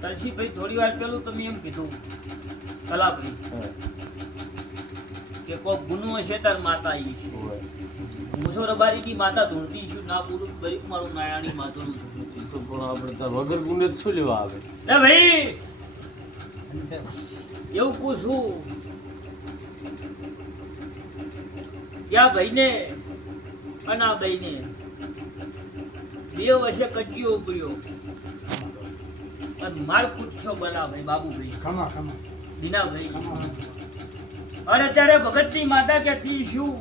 તલસીભાઈ થોડી વાર પેલું તમે એમ કીધું કલાભાઈ કે કોક ગુનો હશે તાર માતા આવી છે મુસો રબારી ની માતા ધૂણતી છું ના પૂરું ગરીબ મારું નાયાની માતાનું ધૂણું છું તો પણ આપણે તાર વગર ગુને શું લેવા આવે? એ ભાઈ એવું પૂછું ક્યાં ભાઈને અને આ ભાઈને 2 વર્ષે કચ્યો ઉપડ્યો અને માર પૂછ્યો બના ભાઈ બાબુભાઈ ખમા ખમા દીનાભાઈ અને અત્યારે ભગતની માતા કહેતી શું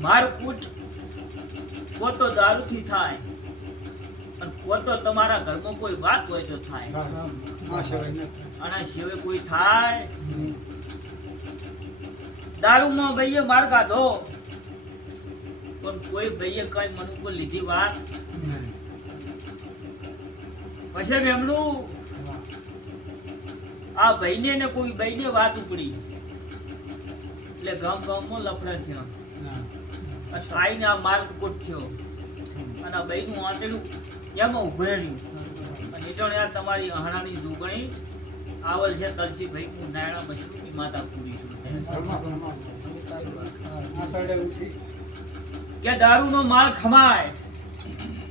માર પૂછ તો દારૂથી થાય અને તો તમારા ઘરમાં કોઈ વાત હોય તો થાય અને સિવાય કોઈ થાય દારૂમાં ભાઈએ માર કાઢો પણ કોઈ ભાઈએ કઈ મન ઉપર લીધી વાત પછી એમનું આ ભાઈને ને કોઈ ભાઈને વાત ઉપડી એટલે ગામમાં લફડા થયા આઈને આ માર્ગ કોટ થયો અને આ ભાઈનું આંતેલું એમાં ઉભરેલું અને એટલે આ તમારી અહાણાની જોગણી આવલ છે તલસીભાઈ હું નાયણા મશરૂમની માતા પૂરી છું કે દારૂનો માળ ખમાય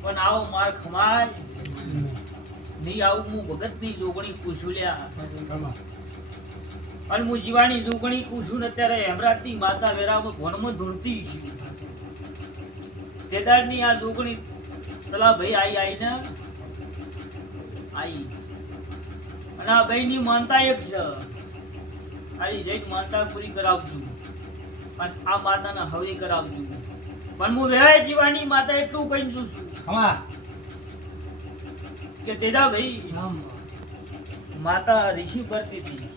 પણ આવો માળ ખમાય નહીં આવું હું ભગતની જોગણી કુશુલ્યા અને હું જીવાની જોગણી કુશું ને અત્યારે હેમરાજની માતા વેરામાં ભોનમાં ધૂણતી છે તેદારની આ જોગણી તલા ભાઈ આઈને અને આ ભાઈની માનતા એક છે આલી જઈને માનતા પૂરી કરાવજો અને આ માતાને હવરી કરાવજો પણ હું વેરાય જીવાની માતા એટલું કહી છું કે તેજા ભાઈ માતા ઋષિ ભરતી હતી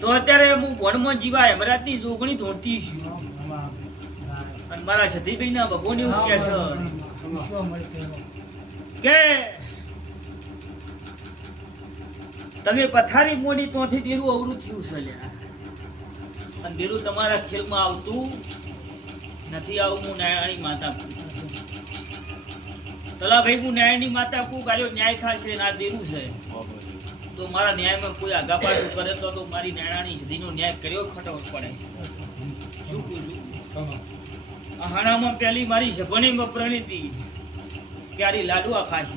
તો અત્યારે હું ભણમાં જીવા હેમરાજની જોગણી ધોડતી છું અને મારા સતીભાઈ ના ભગવાન એવું કહે છે કે તમે પથારી મોડી તોથી દેરું અવરું થયું છે અને દેરું તમારા ખેલમાં આવતું નથી આવું હું નારાયણી માતા તલાભાઈ હું ન્યાયની માતા કુ કાર્યો ન્યાય થશે ના દેરું છે તો મારા ન્યાયમાં કોઈ આગા પાછું કરે તો મારી નારાયણી સુધીનો ન્યાય કર્યો ખટો પડે શું પૂછું અહાણામાં પેલી મારી સભણીમાં પ્રણીતિ ક્યારે લાડુઆ ખાશે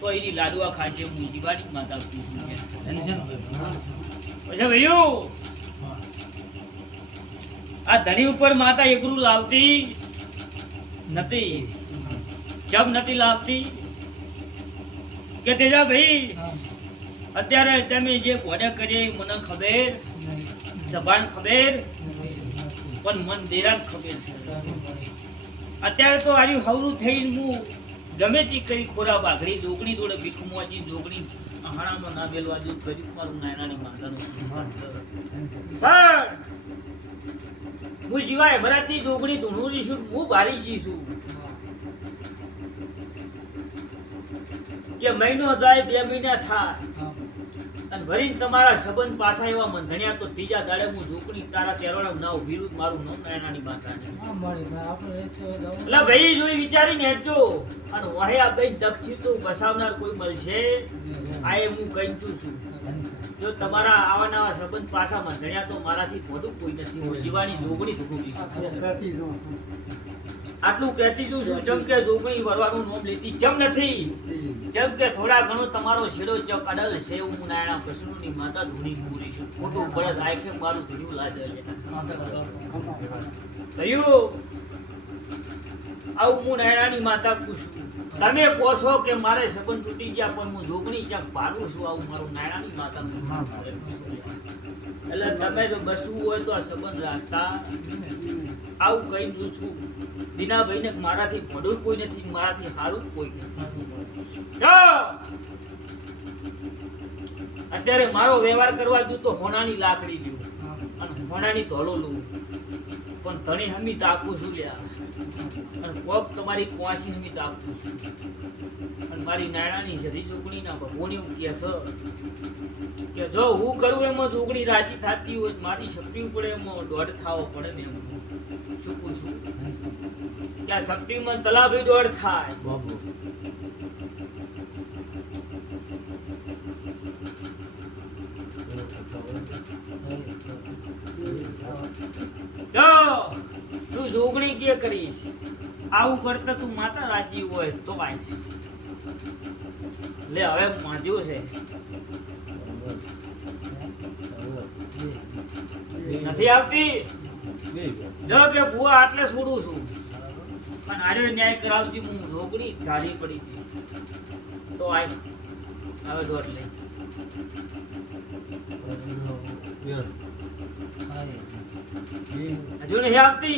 તો એની લાડુઆ ખાશે હું જીવાની માતા પૂછું પછી ભાઈઓ આ ધણી ઉપર માતા એકરું લાવતી નથી જબ નથી લાવતી કે તેજા ભાઈ અત્યારે તમે જે ભોને કરીએ મને ખબર જબાન ખબર પણ મન દેરાન ખબર છે અત્યારે તો આર્યું હવરું થઈને હું ગમે તે કરી ખોરા બાઘડી જોગણી જોડે ભીખમોજી જોગણી અહાણામાં ના બેલવા જેવું કર્યું મારું નાયનાની માતાનું હું જીવાય ભરાતી જોગણી ધૂણું છું હું ભારી જી છું કે મહિનો જાય 2 મહિના થાય અને ભરીને તમારા સંબંધ પાછા એવા મંધણ્યા તો ત્રીજા દાડે હું ઝૂકડી તારા કેરળ ના વિરુદ્ધ મારું નામ નાયનાની માતા એટલે ભાઈ જોઈ વિચારીને હેઠજો અને વહે આ કઈ દક્ષથી તો બસાવનાર કોઈ મળશે આ એ હું કહી છું જો તમારા આવા નવા સંબંધ પાછા મંધણ્યા તો મારાથી મોટું કોઈ નથી હું જીવાની જોગણી ધૂકું આટલું કહેતી છું જેમ કે જોગણી વરવાનું નોમ લેતી જેમ નથી જેમ કે થોડા ઘણો તમારો છેડો ચક અડલ છે હું નાયણા કસરૂની માતા ધૂણી પૂરી છું ખોટું બળદ આખે મારું ધૂણ્યું લાગે થયું આવું હું નાયણાની માતા પૂછું તમે કહો છો કે મારે સંબંધ તૂટી ગયા પણ હું જોગણી ચક ભાગું છું આવું મારું નાયણાની માતા એટલે તમે જો બસવું હોય તો આ સંબંધ રાખતા આવું કઈ પૂછું દીનાભાઈ ને મારાથી ભડું કોઈ નથી મારાથી સારું કોઈ નથી અત્યારે મારો વ્યવહાર કરવા જો તો હોનાની લાકડી દઉં અને હોનાની ધોલો લઉં પણ ધણી હમી તાકું છું લ્યા અને કોક તમારી કોસી હમી તાકું છું અને મારી નાણાની સધી જોગણીના ભગોની ઉઠ્યા છે કે જો હું કરું એમાં જોગણી રાજી થતી હોય મારી શક્તિ પડે એમાં દોઢ થાવો પડે ને એમ શું પૂછું કે આ શક્તિમાં તલાભી દોડ થાય. બાબુ જો તું જોગણી કે કરીશ આવું કરતા તું માતા રાજી હોય તો આય લે હવે માધ્યો છે નથી આવતી જો કે બુઆ આટલે છોડું છું પણ આરે ન્યાય કરાવતી હું જોગણી ધારી પડી હતી તો આય હવે દોડ લે હજુ નહીં આવતી